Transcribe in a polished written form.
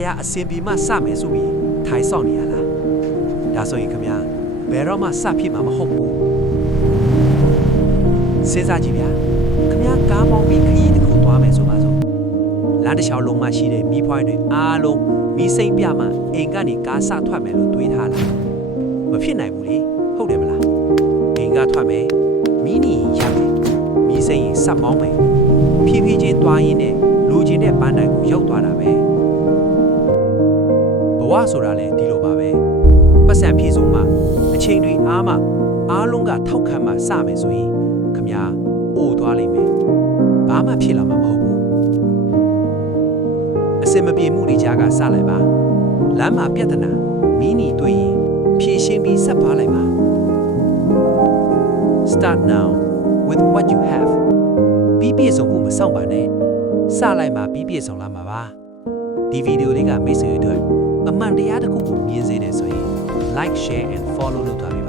呀，身边嘛啥没所谓，太少年了。ဒါဆိုရင်ခင်ဗျာဘယ်တော့မှစဖြစ်မှာမဟုတ်ဘူးစဉ်းစားကြည့်ဗျာခင်ဗျာကားမောင်းပြီးခရီးတစ်ခုသွားမယ်ဆိုပါစို့လမ်းတစ်လျှောက်လုံးမှာရှိတဲ့မီးဖွိုင်းတွေအားလုံးမီးစိမ့်ပြမှအိမ်ကနေကားစထွက်မယ်လို့တွေးထားလားမဖြစ်နိုင်ဘူးလေဟုတ်တယ်မလားအိမ်ကထွက်မယ်မီးနီရမယ်မီးစိမ့်ရင်စက်မောင်းမယ်ဖြည်းဖြည်းချင်းသွားရင်းနဲ့လူချင်းတဲ့ပန်းတိုင်ကိုရောက်သွားတာပဲဘဝဆိုတာလေဒီလိုပါပဲပတ်စံဖြည့်စုံမှအချိန်တွေအားလုံးကထောက်ခံမှစမယ်ဆိုရင်ခမညာအိုသွားလိမ့်မယ်ဘာမှဖြစ်လာမှာမဟုတ်ဘူးအစင်မပြေမှုတွေကြားကစလိုက်ပါလမ်းမှာပြဿနာမီးနီတွေ့ရင်ဖြည့်ရှင်းပြီးဆက်ပါလိုက်ပါ Start now with what you have ပြီးပြည့်စုံမှုမဆောင်ပါနဲ့စလိုက်မှပြီးပြည့်စုံလာမှာပါဒီဗီဒီယိုလေးကမိတ်ဆွေတို့အမှန်တရားတစ်ခုကိုမြင်စေတယ်ဆိုရင်like share and follow လုပ်ထား